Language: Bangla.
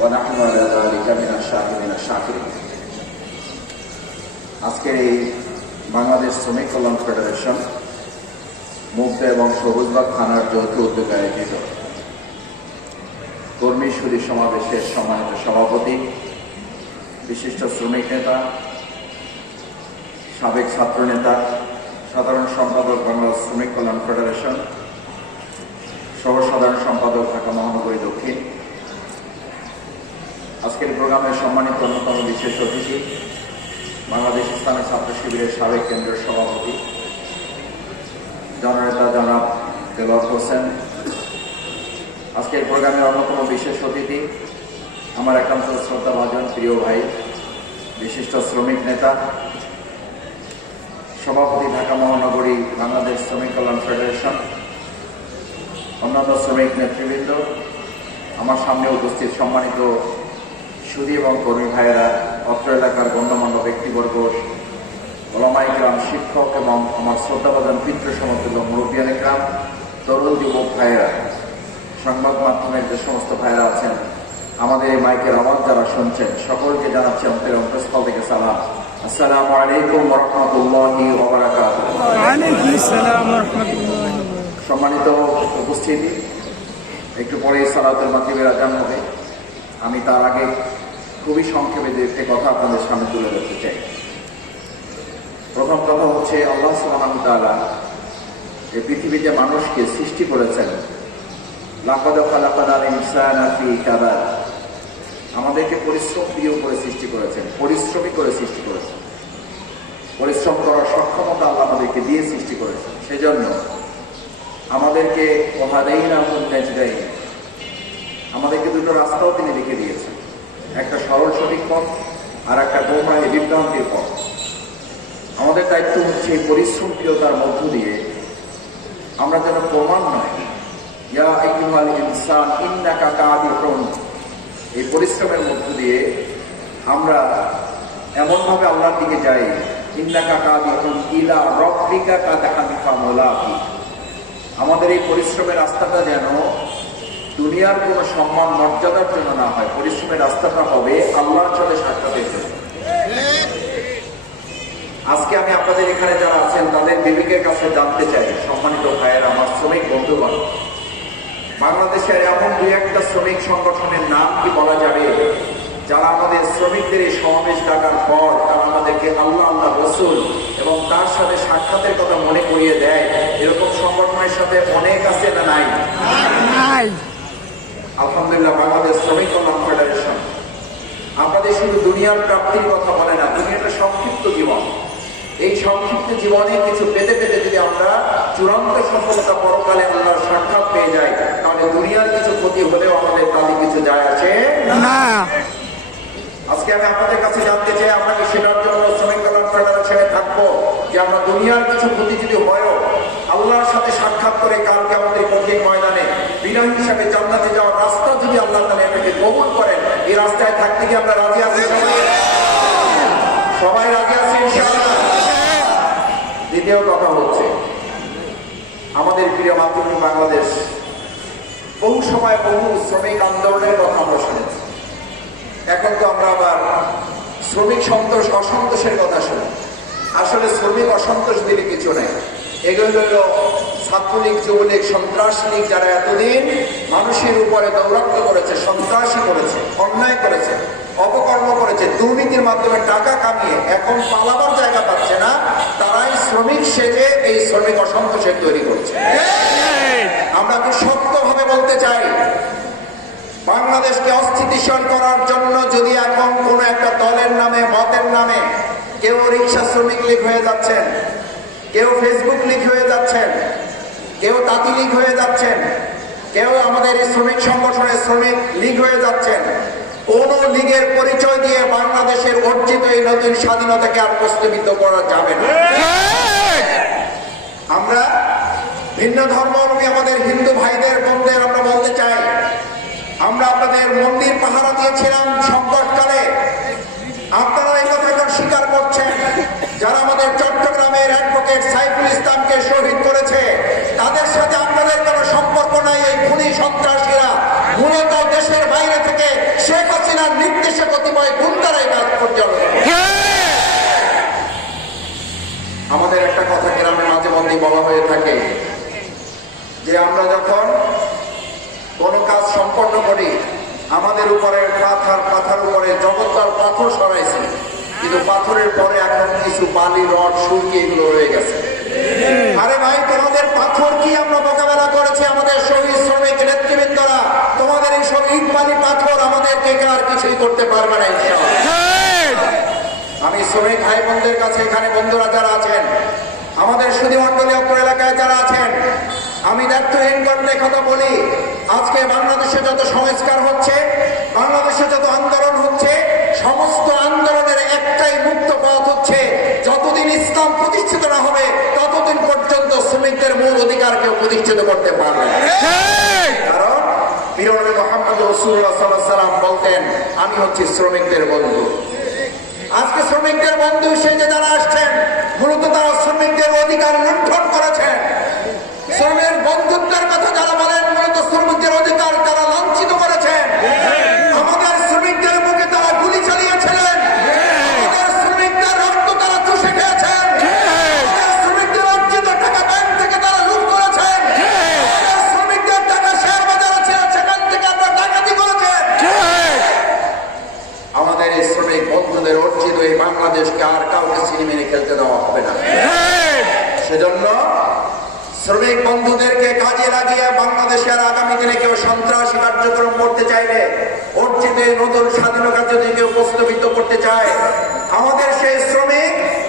ونحن على ذلك من الشاهدين الشاكرين আজকের এই বাংলাদেশ শ্রমিক কল্যাণ ফেডারেশন মুক্ত এবং সবুজবাগ থানার যৌথ উদ্যোগে আয়োজিত কর্মী সুদী সমাবেশের সম্মানিত সভাপতি বিশিষ্ট শ্রমিক নেতা সাবেক ছাত্র নেতা সাধারণ সম্পাদক বাংলাদেশ শ্রমিক কল্যাণ ফেডারেশন প্রোগ্রামের সম্মানিত অন্যতম বিশেষ অতিথি, বাংলাদেশ ইসলামী ছাত্র শিবিরের সাবেক কেন্দ্রীয় সভাপতি, জননেতা জনাব দেলর হোসেন। আজকের প্রোগ্রামের অন্যতম বিশেষ অতিথি আমার একান্ত শ্রদ্ধাভাজন প্রিয় ভাই, বিশিষ্ট শ্রমিক নেতা, সভাপতি ঢাকা মহানগরী বাংলাদেশ শ্রমিক কল্যাণ ফেডারেশন, অন্যান্য শ্রমিক নেতৃবৃন্দ, আমার সামনে উপস্থিত সম্মানিত সুদী এবং কর্মী ভাইয়েরা অত্র এলাকার গণ্যমান্য ব্যক্তিবর্গ ওলামাই গ্রাম শিক্ষক এবং আমার শ্রদ্ধাবাদন পিতৃ সমতুল্য মুরব্বিয়ান গ্রাম তরুণ যুবক ভাইয়েরা সংবাদ মাধ্যমের যে সমস্ত ভাইয়েরা আছেন আমাদের এই মাইকের আওয়াজ যারা শুনছেন সকলকে জানাচ্ছি অন্তরের অন্তঃস্থল থেকে সালাম। আসসালামু আলাইকুম রহমতুল্লাহি সম্মানিত উপস্থিতি একটু পরে সালাতুল মাতিবের আজান হবে। আমি তার আগে খুবই সংক্ষেপে যে একটি কথা আপনাদের সামনে তুলে ধরতে চাই। প্রথম কথা হচ্ছে, আল্লাহ সুবহানাহু এই পৃথিবীতে মানুষকে সৃষ্টি করেছেন আমাদেরকে পরিশ্রম প্রিয় করে সৃষ্টি করেছেন, পরিশ্রমী করে সৃষ্টি করেছেন। পরিশ্রম করার সক্ষমতা আল্লাহ আমাদেরকে দিয়ে সৃষ্টি করেছেন। সেজন্য আমাদেরকে ওহাদাইনা নেজদাই আমাদেরকে দুটো রাস্তাও তিনি লিখে দিয়েছেন। একটা সরল সঠিক পথ আর একটা গোমরাহি বিভ্রান্তির পথ। আমাদের দায়িত্ব হচ্ছে এই পরিশ্রম প্রিয়তার মধ্য দিয়ে আমরা যেন প্রমাণ নয় এই পরিশ্রমের মধ্য দিয়ে আমরা এমনভাবে আল্লাহর দিকে যাই, ইন্নাকা কাদিরুন ইলা রব্বিকা কাদাহামিকা মোলাকি। আমাদের এই পরিশ্রমের রাস্তাটা যেন দুনিয়ার কোনো সম্মান, মর্যাদার জন্য না হয়। পরিশ্রমের রাস্তাটা হবে, আল্লাহর সাথে সাক্ষাতের জন্য আজকে আমি আপনাদের এখানে যারা আছেন, তাদের বিবেকের কাছে জানতে চাই, সম্মানিত ভাইয়ের, আমার শ্রমিক বন্ধুগণ। বাংলাদেশের এমন দুই একটা শ্রমিক সংগঠনের নাম কি বলা যাবে? যারা আমাদের শ্রমিকদের এই সমাবেশ ডাকার পর তারা আমাদেরকে আল্লাহ আল্লাহ রসুল এবং তার সাথে সাক্ষাতের কথা মনে করিয়ে দেয়। এরকম সংগঠনের সাথে অনেক আছে না নাই। আলহামদুলিল্লাহ বাংলাদেশ শ্রমিক কল্যাণ ফেডারেশন। আপনাদের শুধু দুনিয়ার প্রাপ্তির কথা বলে না দুনিয়াটা সংক্ষিপ্ত জীবন। এই সংক্ষিপ্ত জীবনে কিছু পেতে পেতে যদি আমরা চূড়ান্ত সফলতা পরকালে আল্লাহর সাক্ষাৎ পেয়ে যাই তাহলে দুনিয়ার কিছু ক্ষতি হলেও আমাদের তাতে কিছু যায় আছে না। আজকে আমি আপনাদের কাছে জানতে চাই আমরা কি সেটার জন্য শ্রমিক কল্যাণ ফেডারেশনে থাকব? যে আমরা দুনিয়ার কিছু ক্ষতি যদি হয়ও আল্লাহর সাথে সাক্ষাৎ করে রাস্তায় থাকতে কি আমরা রাজি আছি। সবাই? রাজি আছি দ্বিতীয় কথা হচ্ছে, আমাদের প্রিয় মাতৃভূমি বাংলাদেশ, বহু সময় বহু শ্রমিক আন্দোলনের কথা আমরা শুনেছি। এখন তো আমরা আবার শ্রমিক সন্তোষ, অসন্তোষের কথা শুনি। আসলে শ্রমিক অসন্তোষ দিলে কিছু নেই। এগুলো হলো ছাত্রলীগ, যুবলীগ সন্ত্রাস যারা এতদিন মানুষের উপরে দৌরাত্ম করেছে, সন্ত্রাসী করেছে, অন্যায় করেছে, অপকর্ম করেছে, দুর্নীতির মাধ্যমে টাকা কামিয়ে এখন পালাবার জায়গা পাচ্ছে না, তারাই শ্রমিক সেজে এই শ্রমিক অসন্তোষের তৈরি করছে। আমরা কি শক্তভাবে বলতে চাই? বাংলাদেশকে অস্থিতিশীল করার জন্য যদি এখন কোন একটা দলের নামে, মতের নামে কেউ রিক্সা শ্রমিক লীগ হয়ে যাচ্ছেন কেউ ফেসবুক লিক হয়ে যাচ্ছেন, কেউ তাঁতি লিক হয়ে যাচ্ছেন, কেউ আমাদের এই শ্রমিক সংগঠনের শ্রমিক লীগ হয়ে যাচ্ছেন। কোন লীগের পরিচয় দিয়ে বাংলাদেশের অর্জিত এই নতুন স্বাধীনতাকে আর প্রস্তাবিত করা যাবে না। আমরা ভিন্ন ধর্মাবলম্বী আমাদের হিন্দু ভাইদের বোনদের আমরা বলতে চাই, আমরা আপনাদের মন্দির পাহারা দিয়েছিলাম সংকটকালে। আপনারা এই কথা এখন স্বীকার করছেন যারা আমাদের চট্টগ্রামের অ্যাডভোকেট সাইফুল ইসলামকে শহীদ করেছে তাদের সাথে আপনাদের কোনো সম্পর্ক নাই এই খুনি সন্ত্রাসীরা মূলত দেশের বাইরে থেকে শেখ কতিপয় গুন্ডারাই কাজ পরিচালনা করে আমাদের একটা কথা গ্রামে মাঝে মধ্যেই বলা হয়ে থাকে যে আমরা যখন কোনো কাজ সম্পন্ন করি আমাদের উপরে পাথার পাথার উপরে জগৎটার পাথর সরাইছে। কিন্তু পাথরের পরে এখন কিছু বালি রড সুরকি এগুলো রয়ে গেছে। আরে ভাই তোমাদের পাথর কি আমরা মোকাবেলা করেছি? আমাদের শহীদ শ্রমিক নেতৃবৃন্দরা তোমাদের এই সব ইট বালি পাথর আমাদের আমাদেরকে আর কিছুই করতে পারবে না আমি শ্রমিক ভাই বোনদের কাছে এখানে বন্ধুরা যারা আছেন আমাদের সুধীমণ্ডলী অত্র এলাকায় যারা আছেন আমি দায়িত্বহীন কণ্ঠে কথা বলি আজকে বাংলাদেশে যত সংস্কার হচ্ছে বাংলাদেশে যত আন্দোলন হচ্ছে সমস্ত আন্দোলনের একটাই মুক্ত পথ হচ্ছে যতদিন ইসলাম প্রতিষ্ঠিত না হবে ততদিন পর্যন্ত শ্রমিকদের মূল অধিকার কেউ প্রতিষ্ঠিত করতে পারবে কারণ বীরনবী মোহাম্মদ রসুল্লাহ সাল্লাহ সাল্লাম বলতেন আমি হচ্ছি শ্রমিকদের বন্ধু। আজকে শ্রমিকদের বন্ধু হিসেবে যারা আসছেন মূলত তারা শ্রমিকদের অধিকার লুণ্ঠন করেছেন শ্রমের বন্ধুত্বের কথা যারা বলেন মূলত শ্রমিকদের অধিকার তারা লাঞ্ছিত করেছেন আমাদের শ্রমিকদের মুখে তারা গুলি চালিয়েছিলেন আমাদের শ্রমিকদের রক্ত তারা চুষে খেয়েছেন আমাদের শ্রমিকদের অর্জিত টাকা ব্যাংক থেকে তারা লুট করেছেন আমাদের শ্রমিকদের টাকা শেয়ার বাজারে ছিল সেখান থেকে আমরা ডাকাতি করেছেন আমাদের এই শ্রমিক বন্ধুদের অর্জিত এই বাংলাদেশকে আর কাউকে সিনেমেনে খেলতে দেওয়া হবে না সেজন্য শ্রমিক বন্ধুদেরকে কাজে লাগিয়ে বাংলাদেশের আগামী দিনে কেউ সন্ত্রাসী কার্যক্রম করতে চাইলে অর্জিত নতুন স্বাধীনতা যদি কেউ প্রস্তাবিত করতে চায়, আমাদের সেই শ্রমিক